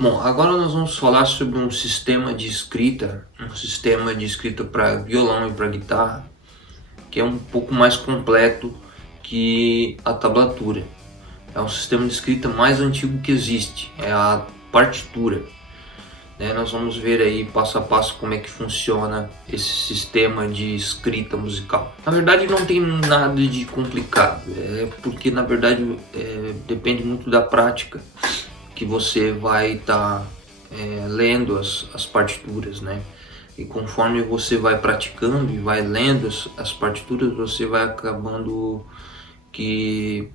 Bom, agora nós vamos falar sobre um sistema de escrita, para violão e para guitarra, que é um pouco mais completo que a tablatura. É um sistema de escrita mais antigo que existe, é a partitura. Nós vamos ver aí passo a passo como é que funciona esse sistema de escrita musical. Na verdade não tem nada de complicado, porque na verdade depende muito da prática que você vai estar lendo as partituras, né? E conforme você vai praticando e vai lendo as partituras, você vai acabando que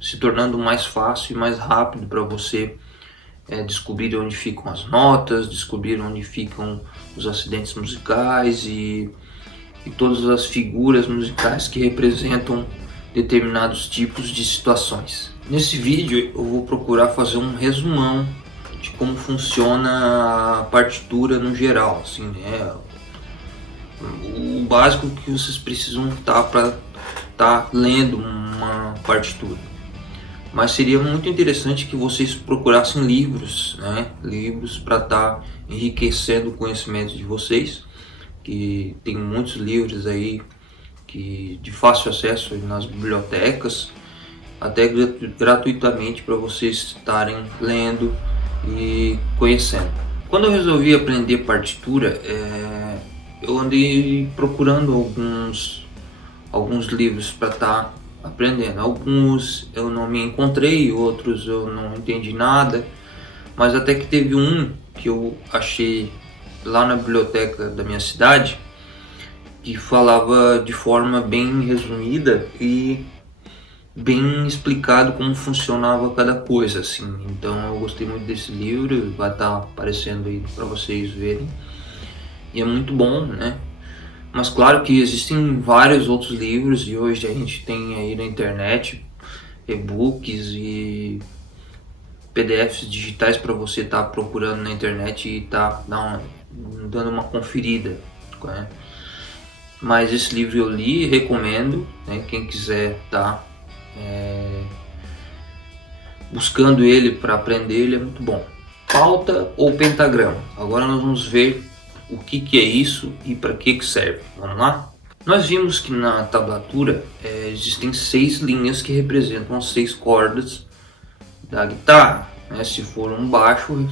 se tornando mais fácil e mais rápido para você descobrir onde ficam as notas, descobrir onde ficam os acidentes musicais e todas as figuras musicais que representam determinados tipos de situações. Nesse vídeo eu vou procurar fazer um resumão de como funciona a partitura no geral, assim, né? O básico que vocês precisam para estar lendo uma partitura. Mas seria muito interessante que vocês procurassem livros, né? Livros para estar enriquecendo o conhecimento de vocês, que tem muitos livros aí de fácil acesso nas bibliotecas, até gratuitamente para vocês estarem lendo e conhecendo. Quando eu resolvi aprender partitura, eu andei procurando alguns livros para estar aprendendo. Alguns eu não me encontrei, outros eu não entendi nada, mas até que teve um que eu achei lá na biblioteca da minha cidade, que falava de forma bem resumida e bem explicado como funcionava cada coisa, assim. Então eu gostei muito desse livro, vai estar aparecendo aí para vocês verem, e é muito bom, né? Mas claro que existem vários outros livros, e hoje a gente tem aí na internet e-books e PDFs digitais para você estar procurando na internet e estar dando uma conferida, né? Mas esse livro eu li e recomendo, né? Quem quiser estar buscando ele para aprender, ele é muito bom. Pauta ou pentagrama? Agora nós vamos ver o que é isso e para que serve. Vamos lá? Nós vimos que na tablatura existem 6 linhas que representam as 6 cordas da guitarra, né? Se for um baixo,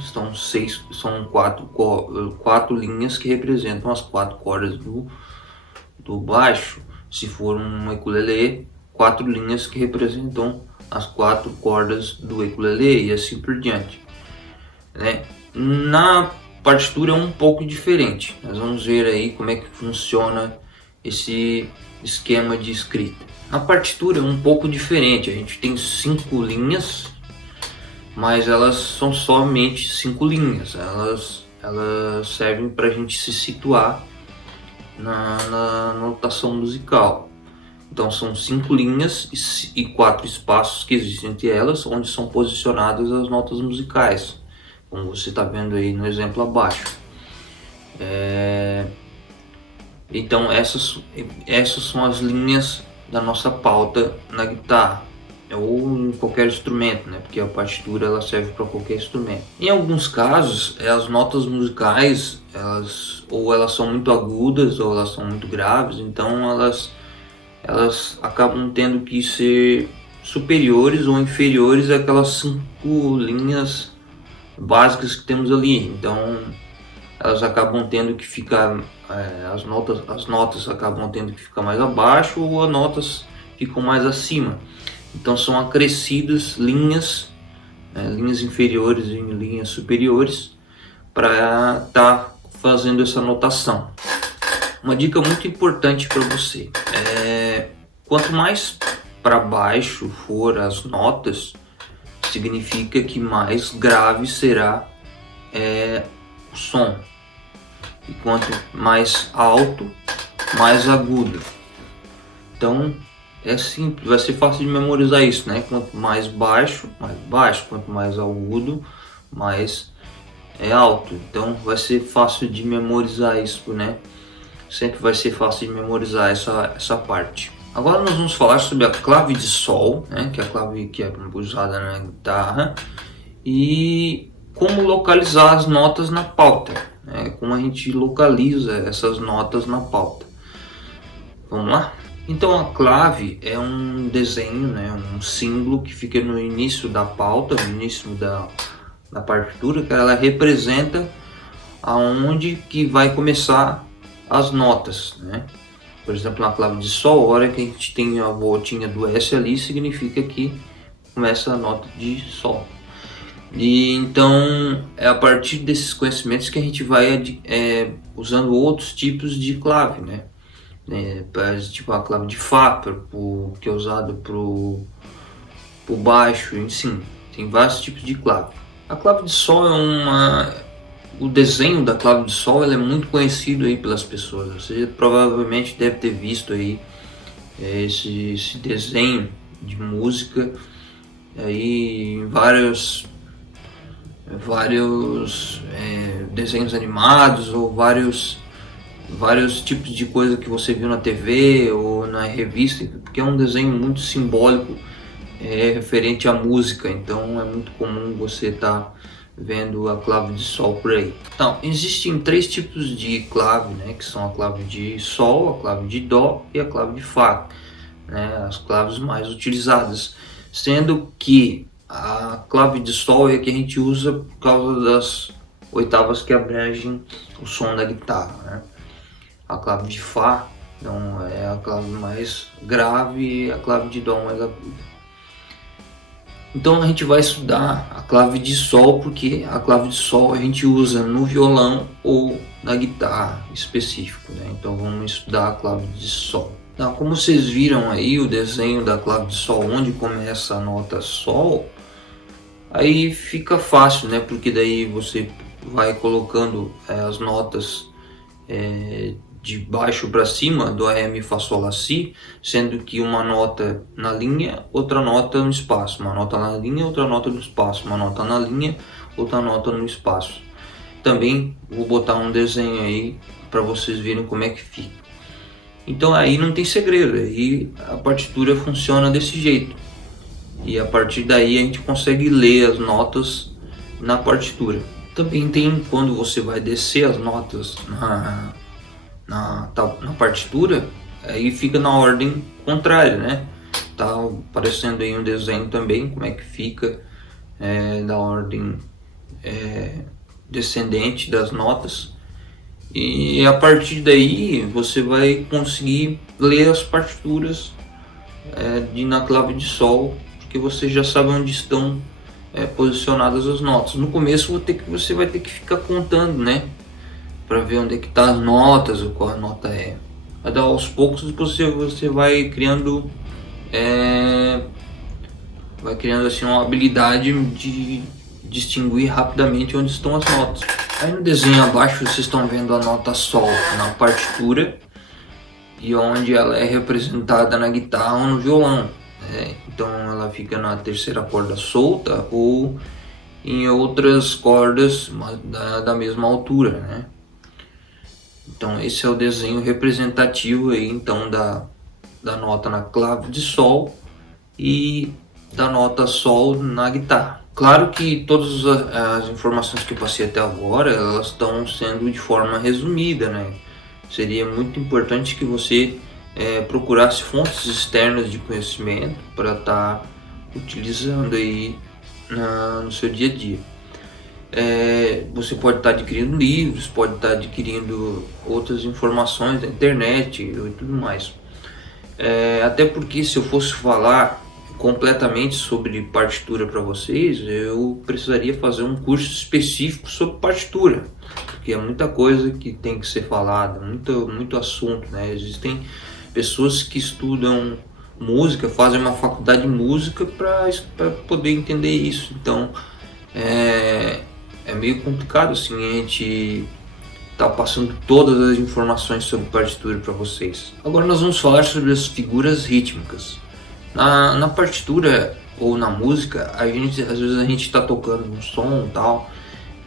são 4 linhas que representam as 4 cordas do baixo. Se for um ukulele, 4 linhas que representam as 4 cordas do ukulele e assim por diante, né? Na partitura é um pouco diferente. Nós vamos ver aí como é que funciona esse esquema de escrita. Na partitura é um pouco diferente. A gente tem 5 linhas, mas elas são somente 5 linhas. Elas servem para a gente se situar na notação musical. Então são 5 linhas e 4 espaços que existem entre elas, onde são posicionadas as notas musicais, como você está vendo aí no exemplo abaixo. Então essas são as linhas da nossa pauta na guitarra, ou em qualquer instrumento, né? Porque a partitura ela serve para qualquer instrumento. Em alguns casos, as notas musicais elas são muito agudas ou elas são muito graves, então elas acabam tendo que ser superiores ou inferiores àquelas 5 linhas básicas que temos ali. Então elas acabam tendo que ficar, as notas acabam tendo que ficar mais abaixo, ou as notas ficam mais acima. Então são acrescidas linhas, linhas inferiores e linhas superiores, para estar fazendo essa notação. Uma dica muito importante para você quanto mais para baixo for as notas, significa que mais grave será o som, e quanto mais alto, mais agudo. Então é simples, vai ser fácil de memorizar isso, né? Quanto mais baixo, quanto mais agudo, mais alto. Então vai ser fácil de memorizar isso, né? Sempre vai ser fácil de memorizar essa parte. Agora nós vamos falar sobre a clave de sol, né? Que é a clave que é usada na guitarra, e como localizar as notas na pauta, né? Como a gente localiza essas notas na pauta. Vamos lá? Então a clave é um desenho, né? Um símbolo que fica no início da pauta, no início da partitura, que ela representa aonde que vai começar as notas, né? Por exemplo, na clave de Sol, a hora que a gente tem a voltinha do S ali, significa que começa a nota de Sol. E então é a partir desses conhecimentos que a gente vai usando outros tipos de clave, né? Tipo a clave de Fá, que é usado para o baixo, enfim, tem vários tipos de clave. A clave de Sol o desenho da clave de Sol é muito conhecido aí pelas pessoas. Você provavelmente deve ter visto aí esse desenho de música aí em vários desenhos animados ou vários tipos de coisa que você viu na TV ou na revista, porque é um desenho muito simbólico referente à música. Então é muito comum você estar vendo a clave de Sol por aí. Então existem 3 tipos de clave, né, que são a clave de Sol, a clave de Dó e a clave de Fá, né, as claves mais utilizadas, sendo que a clave de Sol é a que a gente usa por causa das oitavas que abrangem o som da guitarra, né? A clave de Fá então, é a clave mais grave e a clave de Dó mais aguda. Então a gente vai estudar a clave de Sol, porque a clave de Sol a gente usa no violão ou na guitarra específico, né? Então vamos estudar a clave de Sol. Então, como vocês viram aí o desenho da clave de Sol, onde começa a nota Sol, aí fica fácil, né? Porque daí você vai colocando as notas de baixo para cima, do Ré, Mi, Fá, Sol, Lá, Si, sendo que uma nota na linha, outra nota no espaço, uma nota na linha, outra nota no espaço, uma nota na linha, outra nota no espaço. Também vou botar um desenho aí para vocês verem como é que fica. Então aí não tem segredo, aí a partitura funciona desse jeito. E a partir daí a gente consegue ler as notas na partitura. Também tem quando você vai descer as notas na partitura, aí fica na ordem contrária, né? Tá aparecendo aí um desenho também, como é que fica da ordem descendente das notas. E a partir daí você vai conseguir ler as partituras na clave de Sol, porque você já sabe onde estão posicionadas as notas. No começo você vai ter que ficar contando, né? Para ver onde é que tá as notas, ou qual a nota é. Mas aos poucos você vai criando assim uma habilidade de distinguir rapidamente onde estão as notas. Aí no desenho abaixo vocês estão vendo a nota Sol na partitura e onde ela é representada na guitarra ou no violão. Então ela fica na terceira corda solta ou em outras cordas da mesma altura, né? Então esse é o desenho representativo aí, então da nota na clave de Sol e da nota Sol na guitarra. Claro que todas as informações que eu passei até agora, elas estão sendo de forma resumida, né? Seria muito importante que você procurasse fontes externas de conhecimento para estar utilizando aí no seu dia a dia. Você pode estar adquirindo livros, pode estar adquirindo outras informações da internet e tudo mais. Até porque se eu fosse falar completamente sobre partitura para vocês, eu precisaria fazer um curso específico sobre partitura, porque é muita coisa que tem que ser falada, muito assunto, né? Existem pessoas que estudam música, fazem uma faculdade de música para poder entender isso. Então é meio complicado assim a gente tá passando todas as informações sobre partitura para vocês. Agora nós vamos falar sobre as figuras rítmicas. Na partitura ou na música, às vezes a gente está tocando um som e tal,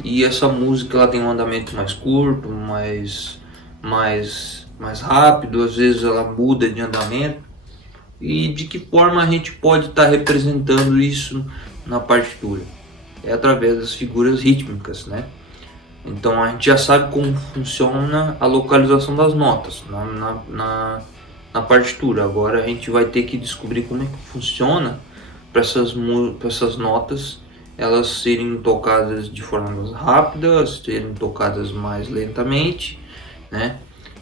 e essa música ela tem um andamento mais curto, mais rápido, às vezes ela muda de andamento. E de que forma a gente pode estar representando isso na partitura? é através das figuras rítmicas, né? Então a gente já sabe como funciona a localização das notas na partitura. Agora a gente vai ter que descobrir como é que funciona para essas notas elas serem tocadas de forma rápida, serem tocadas mais lentamente, né?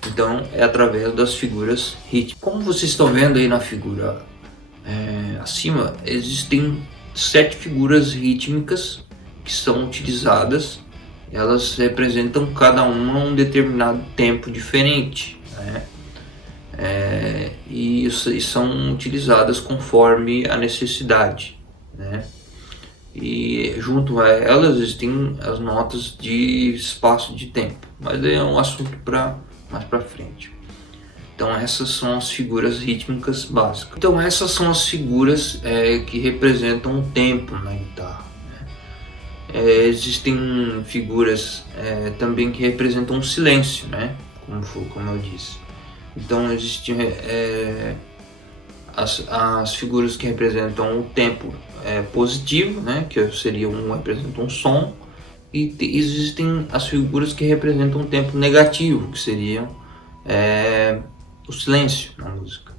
Então é através das figuras rítmicas. Como vocês estão vendo aí na figura acima, existem 7 figuras rítmicas que são utilizadas. Elas representam cada uma um determinado tempo diferente, né? E são utilizadas conforme a necessidade, né? E junto a elas existem as notas de espaço de tempo, mas é um assunto mais para frente. Então essas são as figuras rítmicas básicas. Então essas são as figuras que representam o tempo na guitarra. Existem figuras também que representam o silêncio, né? Como eu disse. Então existem as figuras que representam o tempo positivo, né? Que representam um som, e existem as figuras que representam o tempo negativo, que seriam o silêncio na música.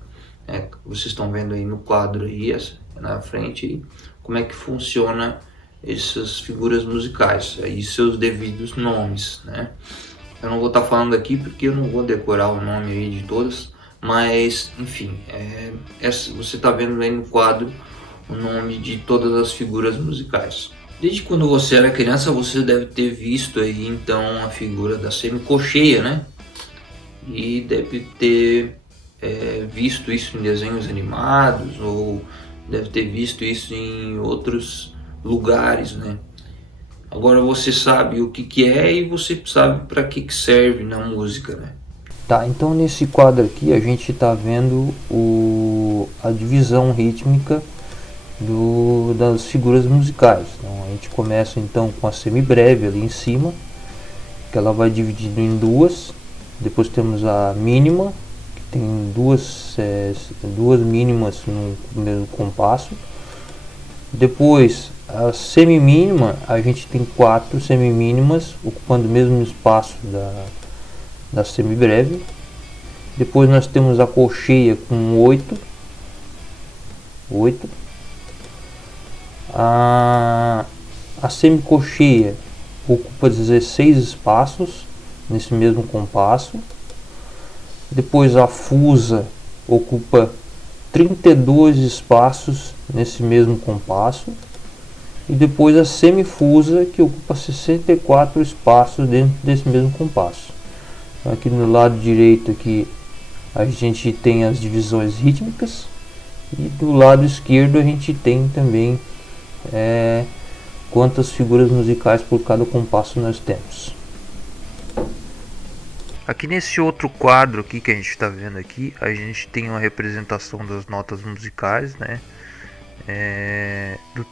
Vocês estão vendo aí no quadro aí, na frente aí, como é que funciona essas figuras musicais e seus devidos nomes, né? Eu não vou estar falando aqui porque eu não vou decorar o nome aí de todas, mas enfim, você está vendo aí no quadro o nome de todas as figuras musicais. Desde quando você era criança você deve ter visto aí então a figura da semicolcheia, né? E deve ter visto isso em desenhos animados, ou deve ter visto isso em outros lugares, né? Agora você sabe o que é e você sabe para que serve na música, né? Tá, então nesse quadro aqui a gente está vendo a divisão rítmica das figuras musicais. Então a gente começa então com a semibreve ali em cima, que ela vai dividindo em duas. Depois temos a mínima, que tem duas mínimas no mesmo compasso. Depois a semimínima, a gente tem 4 semimínimas ocupando o mesmo espaço da semibreve. Depois nós temos a colcheia com 8. A semicolcheia ocupa 16 espaços nesse mesmo compasso. Depois a fusa ocupa 32 espaços nesse mesmo compasso. E depois a semifusa, que ocupa 64 espaços dentro desse mesmo compasso. Aqui no lado direito aqui a gente tem as divisões rítmicas, e do lado esquerdo a gente tem também quantas figuras musicais por cada compasso nós temos. Aqui nesse outro quadro aqui que a gente está vendo aqui, a gente tem uma representação das notas musicais, né?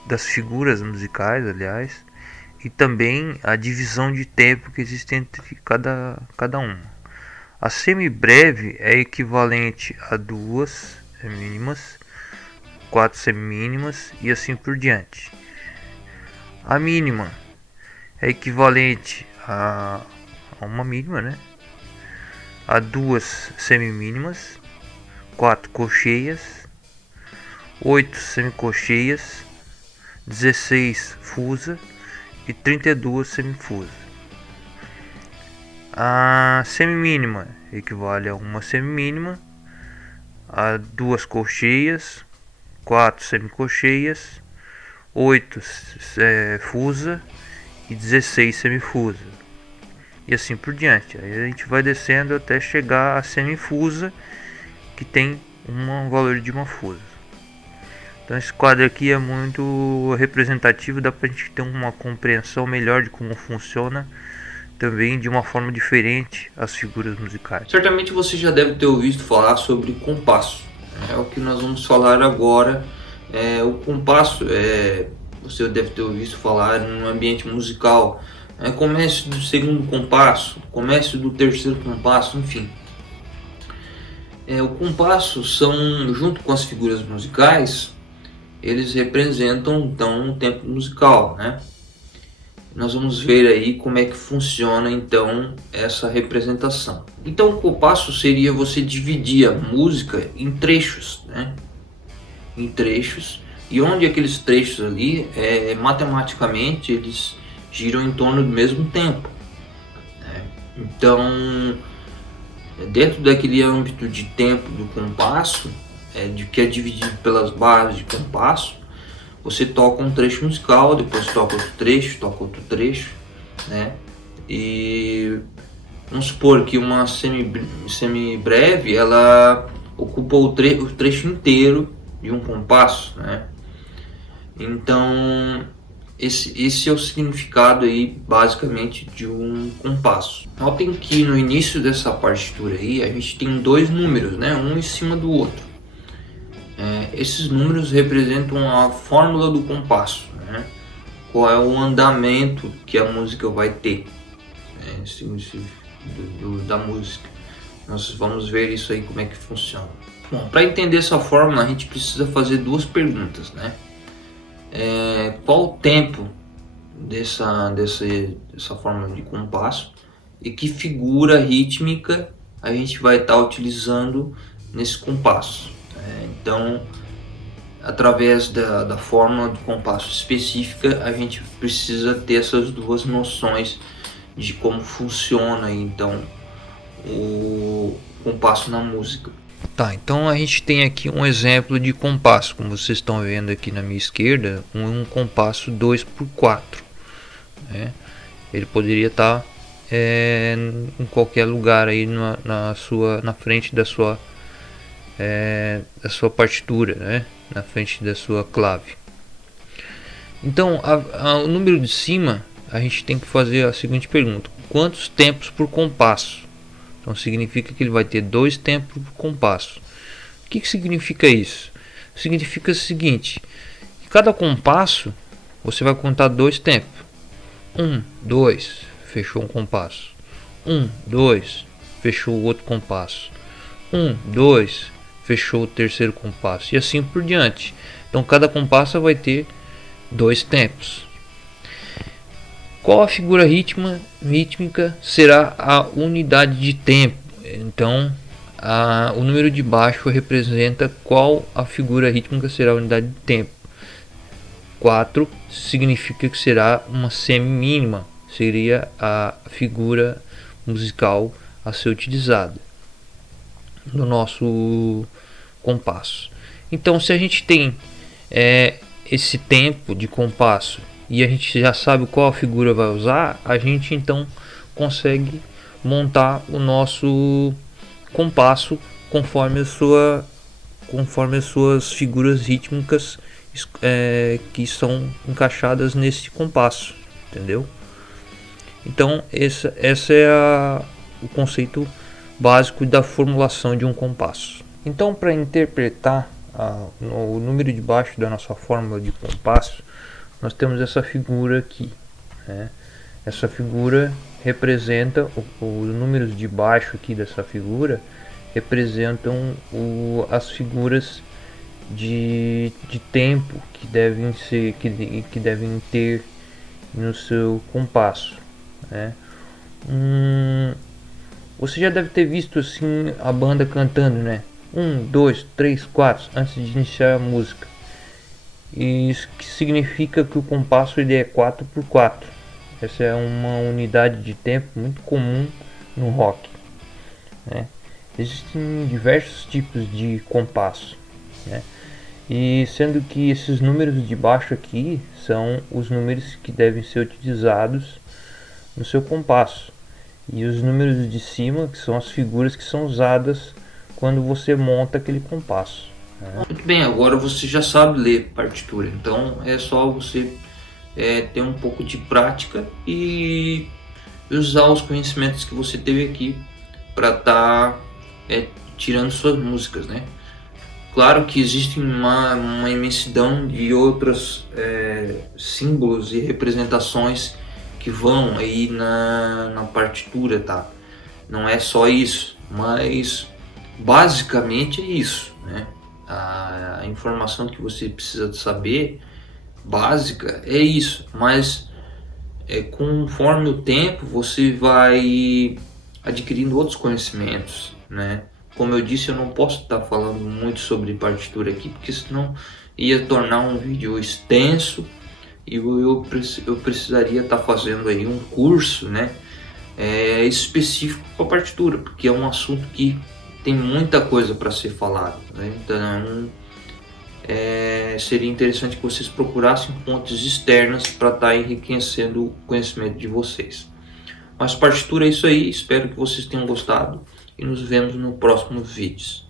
Das figuras musicais, aliás, e também a divisão de tempo que existe entre cada uma. A semibreve é equivalente a 2 mínimas, 4 semimínimas e assim por diante. A mínima é equivalente a uma mínima, né? A 2 semimínimas, 4 colcheias, 8 semicolcheias, 16 fusa e 32 semifusas. A semimínima equivale a uma semimínima, a 2 colcheias, 4 semicolcheias, 8 fusa e 16 semifusa. E assim por diante. Aí a gente vai descendo até chegar à semifusa, que tem um valor de uma fusa. Então esse quadro aqui é muito representativo, dá pra gente ter uma compreensão melhor de como funciona também de uma forma diferente as figuras musicais. Certamente você já deve ter ouvido falar sobre compasso. É o que nós vamos falar agora. O compasso, você deve ter ouvido falar no ambiente musical. Comércio do segundo compasso, comércio do terceiro compasso, enfim. O compasso são, junto com as figuras musicais, eles representam então o tempo musical, né? Nós vamos ver aí como é que funciona então essa representação. Então o compasso seria você dividir a música em trechos, né? Em trechos, e onde aqueles trechos ali, matematicamente, eles giram em torno do mesmo tempo, né? Então, dentro daquele âmbito de tempo do compasso, que é dividido pelas barras de compasso, você toca um trecho musical, depois toca outro trecho, né? E vamos supor que uma semibreve ela ocupa o trecho inteiro de um compasso, né? Então esse é o significado aí basicamente de um compasso. Notem que no início dessa partitura aí a gente tem dois números, né? Um em cima do outro. Esses números representam a fórmula do compasso, né? Qual é o andamento que a música vai ter, né? Da música. Nós vamos ver isso aí, como é que funciona. Bom, para entender essa fórmula a gente precisa fazer duas perguntas, né? Qual o tempo dessa fórmula de compasso e que figura rítmica a gente vai estar utilizando nesse compasso? Então, através da fórmula de compasso específica, a gente precisa ter essas duas noções de como funciona então o compasso na música. Tá, então a gente tem aqui um exemplo de compasso, como vocês estão vendo aqui na minha esquerda, um compasso 2x4, né? Ele poderia estar em qualquer lugar aí na frente da sua partitura, né? Na frente da sua clave. Então, o número de cima, a gente tem que fazer a seguinte pergunta: quantos tempos por compasso? Então significa que ele vai ter 2 tempos por compasso. O que significa isso? Significa o seguinte: que cada compasso você vai contar 2 tempos. 1, 2, fechou um compasso. 1, 2, fechou o outro compasso. 1, 2, fechou o terceiro compasso, e assim por diante. Então cada compasso vai ter 2 tempos. Qual a figura rítmica será a unidade de tempo? Então o número de baixo representa qual a figura rítmica será a unidade de tempo. 4 significa que será uma semimínima, seria a figura musical a ser utilizada no nosso compasso. Então, se a gente tem esse tempo de compasso e a gente já sabe qual a figura vai usar, a gente então consegue montar o nosso compasso conforme as suas figuras rítmicas que são encaixadas nesse compasso, entendeu? Então esse é o conceito básico da formulação de um compasso. Então, para interpretar o número de baixo da nossa fórmula de compasso, nós temos essa figura aqui, né? Essa figura representa os números de baixo aqui dessa figura representam as figuras de tempo que devem ter no seu compasso, né? Você já deve ter visto assim a banda cantando, né? 1, 2, 3, 4 antes de iniciar a música. Isso que significa que o compasso ele é 4x4. Essa é uma unidade de tempo muito comum no rock, né? Existem diversos tipos de compasso, né? E sendo que esses números de baixo aqui são os números que devem ser utilizados no seu compasso, e os números de cima que são as figuras que são usadas quando você monta aquele compasso, né? Muito bem, agora você já sabe ler partitura, então é só você ter um pouco de prática e usar os conhecimentos que você teve aqui para estar tirando suas músicas, né? Claro que existe uma imensidão de outros símbolos e representações que vão aí na partitura, tá? Não é só isso, mas basicamente é isso, né? A informação que você precisa saber básica é isso, mas conforme o tempo você vai adquirindo outros conhecimentos, né? Como eu disse, eu não posso estar falando muito sobre partitura aqui, porque senão ia tornar um vídeo extenso e eu precisaria estar fazendo aí um curso, né, específico para partitura, porque é um assunto que tem muita coisa para ser falado, né? Então seria interessante que vocês procurassem fontes externas para estar enriquecendo o conhecimento de vocês. Mas partitura é isso aí, espero que vocês tenham gostado e nos vemos no próximo vídeos.